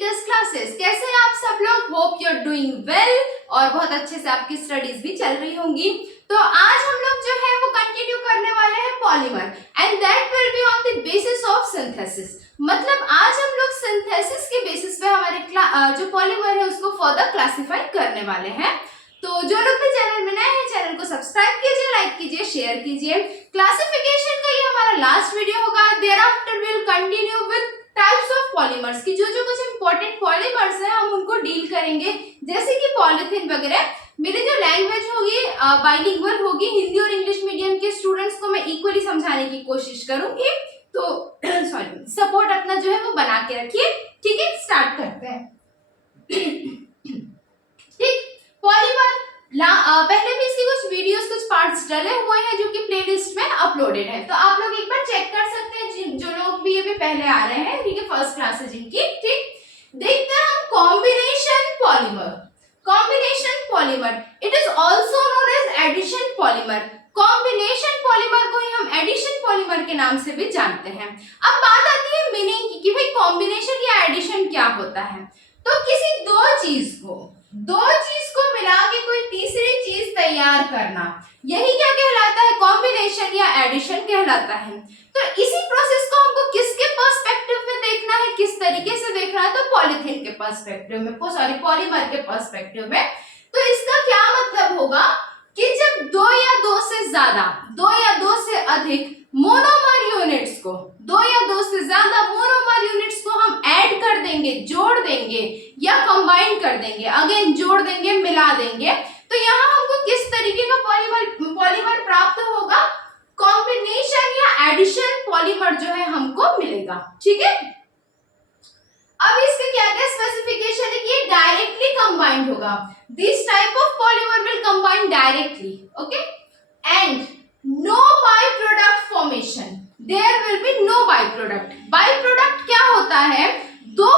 Latest classes. कैसे हैं आप सब लोग? Hope you are doing well और बहुत अच्छे से आपकी स्टडीज भी चल रही होंगी। तो आज हम लोग जो है वो कंटिन्यू करने वाले हैं polymer and that will be on the basis of synthesis. मतलब आज हम लोग सिंथेसिस के बेसिस पे हमारे जो पॉलीमर है उसको फर्दर क्लासिफाई करने वाले हैं। तो जो लोग भी चैनल में नए हैं चैनल को सब्सक्राइब कीजिए, लाइक कीजिए, शेयर कीजिए। क्लासिफिकेशन का ये हमारा लास्ट वीडियो होगा। Thereafter we will continue with types of polymers की जो कुछ इंपॉर्टेंट पॉलीमर्स हैं हम उनको डील करेंगे, जैसे कि पॉलीथीन वगैरह। मेरी जो लैंग्वेज होगी बाइलिंगुअल होगी, हिंदी और इंग्लिश मीडियम के स्टूडेंट्स को मैं इक्वली समझाने की कोशिश करूंगी। तो सॉरी, सपोर्ट अपना जो है वो बना के रखिए। ठीक है, स्टार्ट करते हैं। ठीक, पॉलीमर पहले भी इसकी कुछ वीडियोस, कुछ पार्ट्स डले हुए हैं जो कि प्लेलिस्ट में अपलोडेड है, तो आप लोग एक बार चेक कर सकते हैं जो लोग भी अभी पहले आ रहे हैं। ठीक है, फर्स्ट क्लास है जिनकी। ठीक, देखते हैं हम combination polymer. Combination polymer it is also known as addition polymer. Combination polymer को ही हम एडिशन पॉलीमर के नाम से भी जानते हैं। अब बात आती है मीनिंग की कि भाई कॉम्बिनेशन या एडिशन क्या होता है। तो किसी दो चीज को मिला के कोई तीसरी चीज तैयार करना, यही क्या कहलाता है? कॉम्बिनेशन या एडिशन कहलाता है। तो इसी प्रोसेस को हमको किसके पर्सपेक्टिव में देखना है, किस तरीके से देखना है? तो पॉलीथीन के पर्सपेक्टिव में, पॉलीमर के पर्सपेक्टिव में। तो इसका क्या मतलब होगा कि जब दो या दो से ज्यादा, दो या दो से अधिक मोनोमर यूनिट्स को, दो या दो से ज्यादा मोनोमर यूनिट्स को हम ऐड कर देंगे, जोड़ देंगे या कंबाइन कर देंगे, अगेन जोड़ देंगे, मिला देंगे, तो यहाँ हमको किस तरीके का पॉलीमर प्राप्त होगा? कॉम्बिनेशन या एडिशन पॉलीमर जो है हमको मिलेगा। ठीक है, अब इसके क्या क्या स्पेसिफिकेशन है कि ये डायरेक्टली कंबाइंड होगा। This type of polymer will combine directly, okay, and no by product formation, there will be no by product. By product क्या होता है? दो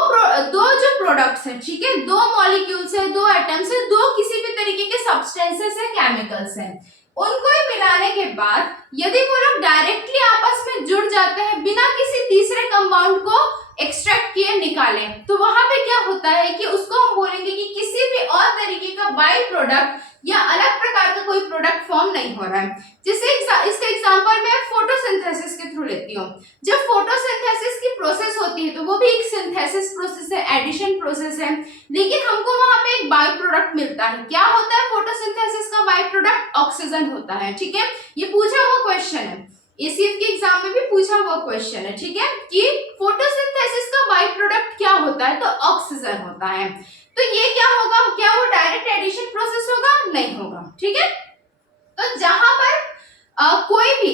जो प्रोडक्ट्स हैं, ठीक है, दो मॉलिक्यूल्स है, दो एटम्स है, दो किसी भी तरीके के सब्सटेंसेस है, केमिकल्स हैं, उनको मिलाने के बाद यदि वो लोग डायरेक्टली आपस में जुड़ जाते हैं बिना किसी तीसरे कंपाउंड को एक्सट्रैक्ट किए निकालें, तो वहां पे क्या होता है कि उसको हम बोलेंगे कि किसी भी और तरीके का बाय प्रोडक्ट या अलग प्रकार का कोई प्रोडक्ट फॉर्म नहीं हो रहा है। जैसे इसका एग्जांपल मैं फोटोसिंथेसिस के थ्रू लेती हूँ। जब फोटोसिंथेसिस की प्रोसेस होती है तो वो भी एक सिंथेसिस प्रोसेस है, एडिशन प्रोसेस है, लेकिन हमको वहां पे एक बाय प्रोडक्ट मिलता है। क्या होता है फोटोसिंथेसिस का बाय प्रोडक्ट? ऑक्सीजन होता है। ठीक है, ये पूछा हुआ क्वेश्चन है, एसीएफ के एग्जाम में भी पूछा हुआ क्वेश्चन है। ठीक है, कि फोटोसिंथेसिस का बाय प्रोडक्ट क्या होता है? तो ऑक्सीजन होता है। तो ये क्या होगा? क्या वो डायरेक्ट एडिशन प्रोसेस होगा? नहीं होगा। ठीक है, तो जहां पर कोई भी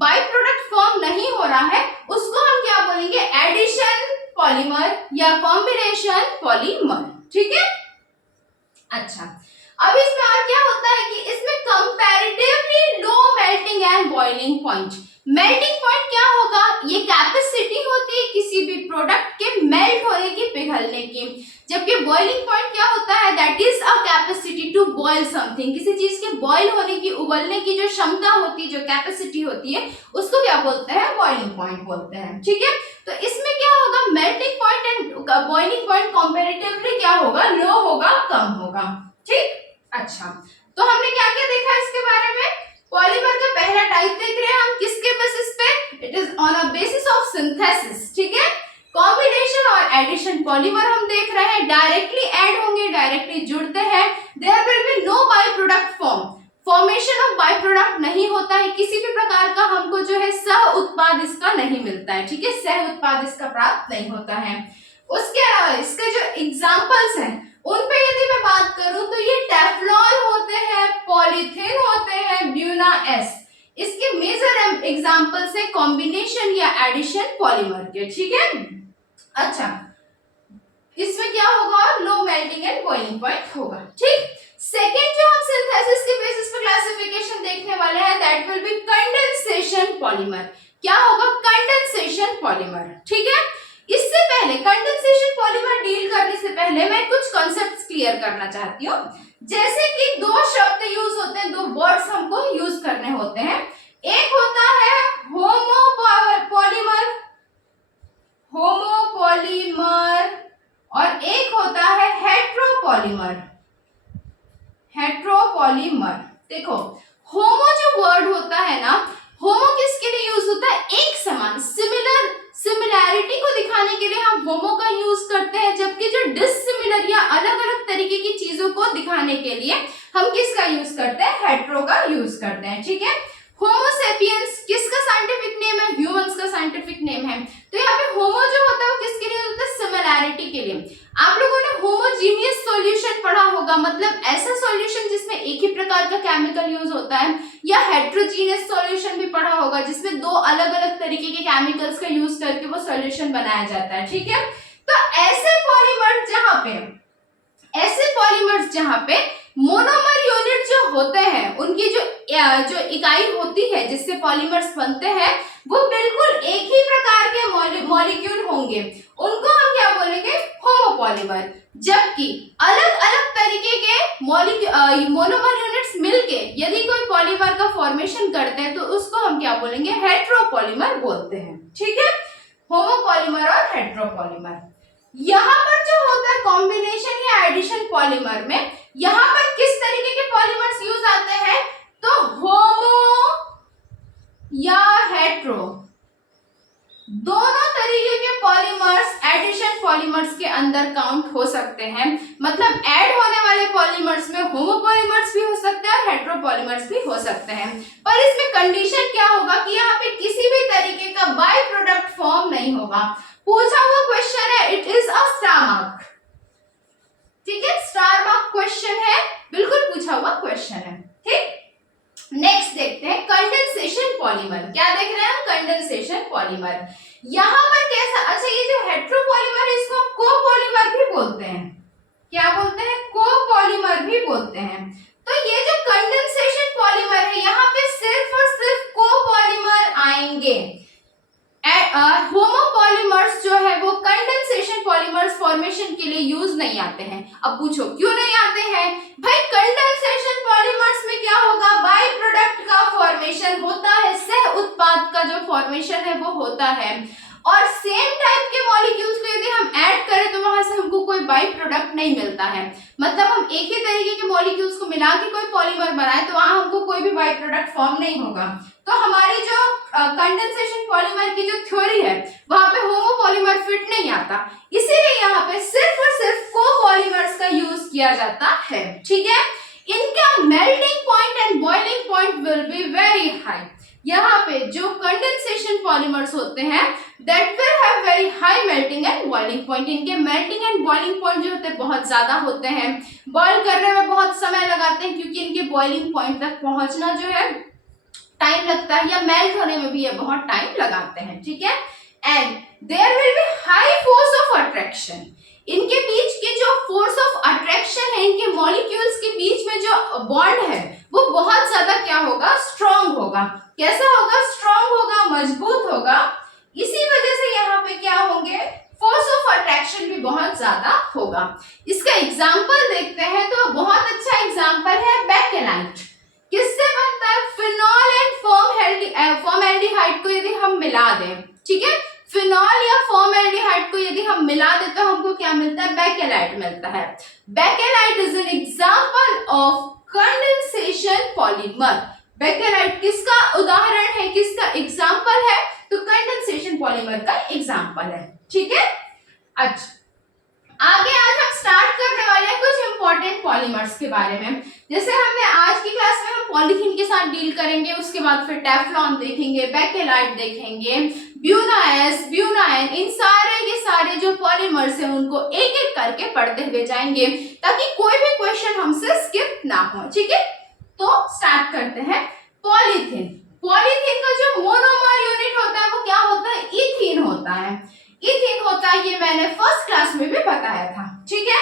बाय प्रोडक्ट फॉर्म नहीं हो रहा है उसको हम क्या बोलेंगे? एडिशन पॉलीमर या कॉम्बिनेशन पॉलीमर। ठीक है, अच्छा, अब इसमें और क्या होता है कि इसमें comparatively low melting and boiling point. Melting point क्या होगा? ये कैपेसिटी होती है किसी भी प्रोडक्ट के मेल्ट होने की, पिघलने की, जबकि बॉइलिंग पॉइंट क्या होता है? That is a capacity to boil something. किसी चीज के बॉयल होने की, उबलने की जो क्षमता होती है, जो कैपेसिटी होती है, उसको क्या बोलते हैं? बॉइलिंग पॉइंट बोलते हैं। ठीक है, तो इसमें क्या होगा? Melting point and boiling point comparatively क्या होगा? लो होगा, कम होगा। ठीक, अच्छा, तो हमने क्या क्या देखा इसके बारे में? पॉलीमर का पहला टाइप देख रहे हैं हम, किसके बेसिस पे? It is on a basis of synthesis. ठीक है, कॉम्बिनेशन और एडिशन पॉलीमर हम देख रहे हैं, डायरेक्टली ऐड होंगे, डायरेक्टली जुड़ते हैं, there will be no by product formation of by product नहीं होता है, किसी भी प्रकार का हमको जो है सह उत्पाद इसका नहीं मिलता है। ठीक है, सह उत्पाद इसका प्राप्त नहीं होता है। उसके अलावा इसके जो एग्जांपल्स हैं उन पे यदि मैं बात करूं तो ये टेफ्लॉन होते हैं, पॉलीथीन होते हैं, ब्यूना एस, इसके मेजर एग्जांपल्स है कॉम्बिनेशन या एडिशन पॉलीमर के। ठीक है, अच्छा, इसमें क्या होगा? Low melting and boiling point होगा। ठीक, सेकंड जो हम सिंथेसिस के बेसिस पर क्लासिफिकेशन देखने वाले हैं that will be condensation polymer. क्या होगा? Condensation polymer. ठीक है, इससे पहले कंडेंसेशन पॉलीमर डील करने से पहले मैं कुछ कॉन्सेप्ट्स क्लियर करना चाहती हूँ। जैसे कि दो शब्द यूज होते हैं, दो वर्ड्स हमको यूज करने होते हैं। एक होता है होमोपॉलीमर, और होमो जो वर्ड होता है ना, होमो किसके लिए यूज होता है? एक समान, सिमिलैरिटी को दिखाने के लिए हम होमो का यूज करते हैं, जबकि जो डिसिमिलर या अलग अलग तरीके की चीजों को दिखाने के लिए हम किसका यूज करते हैं? हेट्रो का यूज करते हैं। ठीक है, होमो सेपियंस किसका साइंटिफिक नेम है? ह्यूमंस का साइंटिफिक नेम है। तो यहाँ पे होमो जो होता है वो किसके लिए होता है? सिमिलैरिटी के लिए। आप लोगों ने होमोजीनियस सॉल्यूशन पढ़ा होगा, मतलब ऐसा सॉल्यूशन जिसमें एक ही प्रकार का केमिकल यूज होता है, या हेट्रोजीनियस सॉल्यूशन भी पढ़ा होगा जिसमें दो अलग अलग तरीके के केमिकल्स का यूज करके वो सॉल्यूशन बनाया जाता है। ठीक है, तो ऐसे पॉलीमर्स जहां पे मोनोमर यूनिट जो होते हैं, उनकी जो इकाई होती है जिससे पॉलीमर्स बनते हैं, वो बिल्कुल एक ही प्रकार के मॉलिक्यूल होंगे, उनको हम क्या बोलेंगे? होमोपॉलीमर। जबकि अलग अलग तरीके के मोनोमर यूनिट्स मिलके यदि कोई पॉलीमर का फॉर्मेशन करते हैं तो उसको हम क्या बोलेंगे? हेट्रोपॉलीमर बोलते हैं। ठीक है, होमोपॉलीमर और हेट्रोपॉलीमर। यहाँ पर जो होता है कॉम्बिनेशन या एडिशन पॉलीमर में, यहाँ पर किस तरीके के पॉलीमर्स यूज आते हैं? तो होमो या हेट्रो, दोनों तरीके के पॉलीमर्स एडिशन पॉलीमर्स के अंदर काउंट हो सकते हैं। मतलब ऐड होने वाले पॉलीमर्स में होमोपॉलीमर्स भी हो सकते हैं और हेट्रोपॉलीमर्स भी हो सकते हैं, पर इसमें कंडीशन क्या होगा कि यहाँ पे किसी भी तरीके का बाय प्रोडक्ट फॉर्म नहीं होगा। पूछा हुआ क्वेश्चन है, it is a star mark. ठीक है, स्टार मार्क क्वेश्चन है, बिल्कुल पूछा हुआ क्वेश्चन है। ठीक, नेक्स्ट देखते हैं कंडेंसेशन पॉलीमर। क्या देख रहे हैं हम? Condensation polymer. यहां पर कैसा? अच्छा, ये जो हेट्रोपॉलीमर है इसको हम कोपॉलीमर भी बोलते हैं। क्या बोलते हैं? कोपॉलीमर भी बोलते हैं। तो ये जो कंडेंसेशन पॉलीमर है, यहाँ पे सिर्फ और सिर्फ कोपॉलीमर आएंगे। होमोपॉलीमर्स जो है वो कंडेंसेशन पॉलीमर्स फॉर्मेशन के लिए यूज नहीं आते हैं। अब पूछो क्यों नहीं आते हैं? भाई कंडेंसेशन पॉलीमर्स में क्या होगा? बाय प्रोडक्ट का फॉर्मेशन होता है, सह उत्पाद का जो फॉर्मेशन है वो होता है, और सेम टाइप के मॉलिक्यूल्स को यदि हम ऐड करें तो वहां से हमको कोई बाई प्रोडक्ट नहीं मिलता है। मतलब हम एक ही तरीके के मॉलिक्यूल्स को मिला के कोई पॉलीमर बनाए तो वहां हमको कोई भी बाई प्रोडक्ट फॉर्म नहीं होगा। तो हमारी जो कंडेंसेशन पॉलीमर की जो थ्योरी है वहां पे होमोपॉलीमर फिट नहीं आता, इसीलिए यहाँ पे सिर्फ और सिर्फ कोपॉलीमर्स का यूज किया जाता है। ठीक है, इनका melting point and boiling point will be very high. यहाँ पे जो कंडेंसेशन पॉलीमर्स होते हैं that will have very high melting and boiling point. इनके मेल्टिंग एंड बॉइलिंग पॉइंट जो होते हैं बहुत ज्यादा होते हैं, बॉइल करने में बहुत समय लगाते हैं क्योंकि इनके बॉइलिंग पॉइंट तक पहुंचना जो है टाइम लगता है, या मेल्ट होने में भी ये बहुत टाइम लगाते हैं। ठीक है, and there will be high force of attraction. इनके बीच की जो फोर्स ऑफ अट्रैक्शन है, इनके मॉलिक्यूल्स के बीच में जो बॉन्ड है वो बहुत ज्यादा क्या होगा? स्ट्रॉन्ग होगा। कैसा होगा? स्ट्रॉन्ग होगा, मजबूत होगा। इसी वजह से यहाँ पे क्या होंगे? फोर्स ऑफ अट्रैक्शन भी बहुत ज्यादा होगा। इसका एग्जाम्पल देखते हैं तो बहुत अच्छा एग्जाम्पल है बेकेलाइट। किससे बनता है? फिनॉल एंड फॉर्मल्डिहाइड को यदि हम मिला दें, ठीक है, फिनॉल या फॉर्मल्डिहाइड को यदि हम मिला दें तो हमको क्या मिलता है? बेकेलाइट मिलता है। Bakelite is an example of condensation polymer. Bakelite किसका उदाहरण है, किसका एग्जांपल है? तो कंडेंसेशन पॉलीमर का एग्जांपल है। ठीक है, अच्छा आगे आज हम स्टार्ट करने वाले हैं कुछ इंपॉर्टेंट पॉलीमर्स के बारे में। जैसे हमने आज की क्लास में हम पॉलीथीन के साथ डील करेंगे, उसके बाद फिर टेफ्लॉन देखेंगे, बेकेलाइट देखेंगे, ब्यूनाइन, इन सारे के सारे जो पॉलीमर्स हैं उनको एक एक करके पढ़ते हुए जाएंगे ताकि कोई भी क्वेश्चन हमसे स्किप ना हो। ठीक है, तो स्टार्ट करते हैं। पॉलीथीन, पॉलीथीन का जो मोनोमर यूनिट होता है वो क्या होता है? इथीन होता है। इथीन होता है, ये मैंने फर्स्ट क्लास में भी बताया था। ठीक है,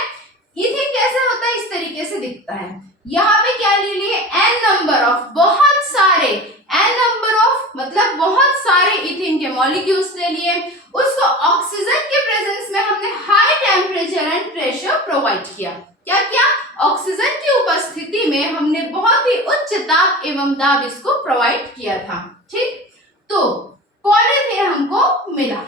इथीन कैसे होता है? इस तरीके से दिखता है। यहाँ पे क्या ले लिए? एन नंबर ऑफ, बहुत सारे, एन नंबर ऑफ मतलब बहुत सारे इथीन के मॉलिक्यूल्स ले लिए, उसको ऑक्सीजन के प्रेजेंस में हमने high temperature and pressure provide किया। क्या क्या? ऑक्सीजन की उपस्थिति में हमने बहुत ही उच्च ताप एवं दाब इसको प्रोवाइड किया था। ठीक, तो पॉलीथीन हमको मिला।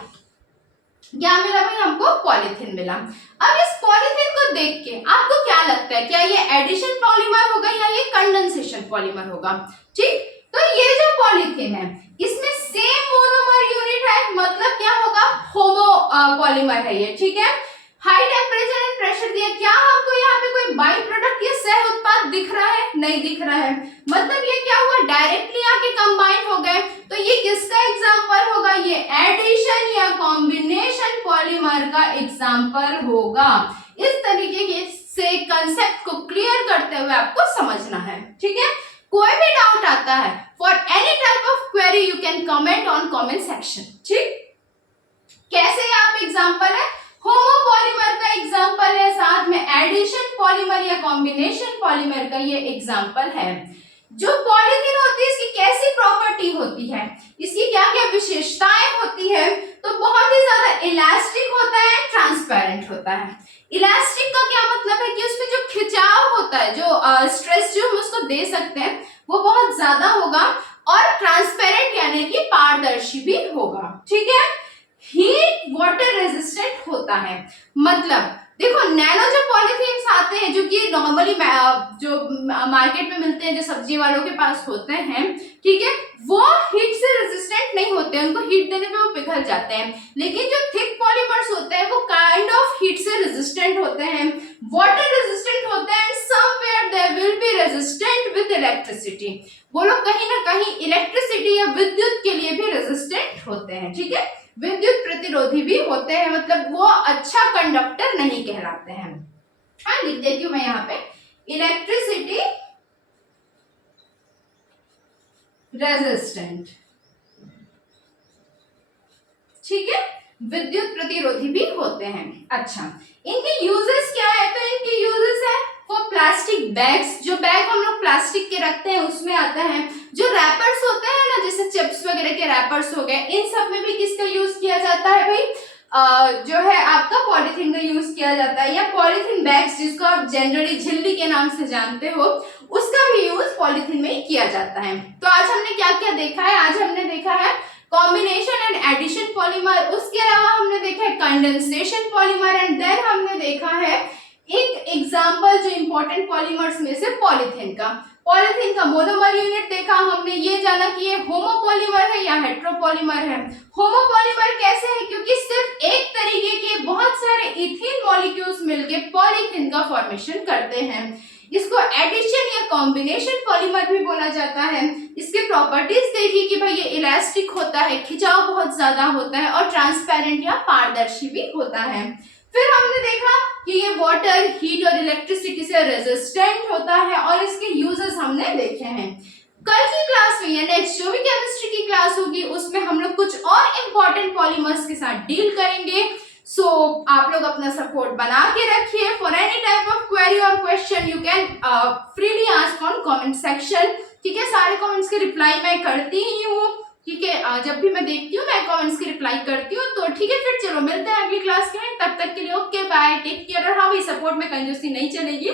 क्या मिला भाई हमको? पॉलीथीन मिला। अब इस पॉलीथीन को देख के आपको क्या लगता है, क्या ये एडिशन पॉलीमर होगा या ये कंडेंसेशन पॉलीमर होगा? ठीक, तो ये जो पॉलीथीन है इसमें सेम मोनोमर यूनिट है, मतलब क्या होगा? होमो पॉलीमर है ये, ठीक है। हाई टेम्परेचर एंड प्रेशर दिया, क्या आपको यहाँ पे कोई बाई प्रोडक्ट या सह उत्पाद दिख रहा है? नहीं दिख रहा है, मतलब ये क्या हुआ? डायरेक्टली आके कंबाइन हो गए। तो ये किसका एग्जांपल होगा? ये एडिशन या कॉम्बिनेशन पॉलीमर का एग्जांपल होगा। इस तरीके से कंसेप्ट को क्लियर करते हुए आपको समझना है, ठीक है। कोई भी डाउट आता है, for any type of query you can comment on comment section, ठीक। कैसे आप एग्जांपल है? होमो पॉलीमर का एग्जांपल है, साथ में एडिशन पॉलीमर या कॉम्बिनेशन पॉलीमर का ये एग्जांपल है। जो पॉलीथीन होती है इसकी कैसी प्रॉपर्टी होती है, इसकी क्या क्या विशेषताएं होती है? तो बहुत ही ज्यादा इलास्टिक होता है, ट्रांसपेरेंट होता है। इलास्टिक का क्या मतलब है कि उसमें जो खिंचाव होता है, जो स्ट्रेस जो हम उसको दे सकते हैं वो बहुत ज्यादा होगा, और ट्रांसपेरेंट यानी कि पारदर्शी भी होगा, ठीक है। हीट वाटर रेजिस्टेंट होता है, मतलब देखो नैनो जो पॉलीथीन्स आते हैं जो कि नॉर्मली जो मार्केट में मिलते हैं, जो सब्जी वालों के पास होते हैं, ठीक है, वो हीट से रेजिस्टेंट नहीं होते हैं, उनको हीट देने पे वो पिघल जाते हैं। लेकिन जो थिक पॉलीमर्स होते हैं वो काइंड ऑफ हीट से रेजिस्टेंट होते हैं, वाटर रेजिस्टेंट होते हैं, and somewhere they will be resistant with electricity. वो लोग कहीं ना कहीं इलेक्ट्रिसिटी या विद्युत के लिए भी रेजिस्टेंट होते हैं, ठीक है, विद्युत प्रतिरोधी भी होते हैं, मतलब वो अच्छा कंडक्टर नहीं कहलाते हैं। हाँ, लिख देती हूं मैं यहाँ पे, इलेक्ट्रिसिटी रेजिस्टेंट, ठीक है, विद्युत प्रतिरोधी भी होते हैं। अच्छा, इनके यूजेस क्या है? तो इनके यूजेस है वो प्लास्टिक बैग्स, जो बैग हम लोग प्लास्टिक के रखते हैं उसमें आता है। जो रैपर्स होते हैं ना, जैसे चिप्स वगैरह के रैपर्स हो गए, इन सब में भी किसका यूज किया जाता है भाई? जो है आपका पॉलीथीन का यूज किया जाता है, या पॉलीथीन बैग्स जिसको आप जनरली झिल्ली के नाम से जानते हो, उसका भी यूज पॉलीथीन में ही किया जाता है। तो आज हमने क्या क्या देखा है? आज हमने देखा है कॉम्बिनेशन एंड एडिशन पॉलीमर, उसके अलावा हमने देखा है कंडेंसेशन पॉलीमर, एंड देन हमने देखा है एक एग्जाम्पल जो इंपॉर्टेंट पॉलीमर्स में से पॉलीथीन का। पॉलीथीन का मोनोमर यूनिट देखा हमने, ये जाना कि ये होमोपॉलीमर है या हेट्रोपॉलीमर है। होमोपॉलीमर कैसे है? क्योंकि सिर्फ एक तरीके के बहुत सारे इथीन मॉलिक्यूल्स मिलके पॉलीथीन का फॉर्मेशन करते हैं। इसको एडिशन या कॉम्बिनेशन पॉलीमर भी बोला जाता है। इसके प्रॉपर्टीज देखिए कि भाई ये इलास्टिक होता है, खिंचाव बहुत ज्यादा होता है, और ट्रांसपेरेंट या पारदर्शी भी होता है। फिर हमने देखा कि ये वाटर, हीट और इलेक्ट्रिसिटी से रेजिस्टेंट होता है, और इसके यूजेस हमने देखे हैं। कल की क्लास में या नेक्स्ट जो भी केमिस्ट्री की क्लास होगी उसमें हम लोग कुछ और इम्पोर्टेंट पॉलीमर्स के साथ डील करेंगे। सो आप लोग अपना सपोर्ट बना के रखिए। For any type of query और question you can freely ask on comment section, ठीक है। सारे कमेंट्स के रिप्लाई मैं करती ही हूँ, ठीक है, जब भी मैं देखती हूँ मैं कमेंट्स की रिप्लाई करती हूँ। तो ठीक है, फिर चलो मिलते हैं अगली क्लास में, तब तक के लिए ओके बाय, टेक केयर। और हाँ भाई, सपोर्ट में कंजूसी नहीं चलेगी,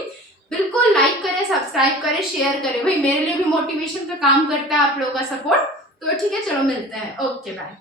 बिल्कुल लाइक करें, सब्सक्राइब करें, शेयर करें, भाई मेरे लिए भी मोटिवेशन का काम करता है आप लोगों का सपोर्ट। तो ठीक है, चलो मिलते हैं, ओके बाय।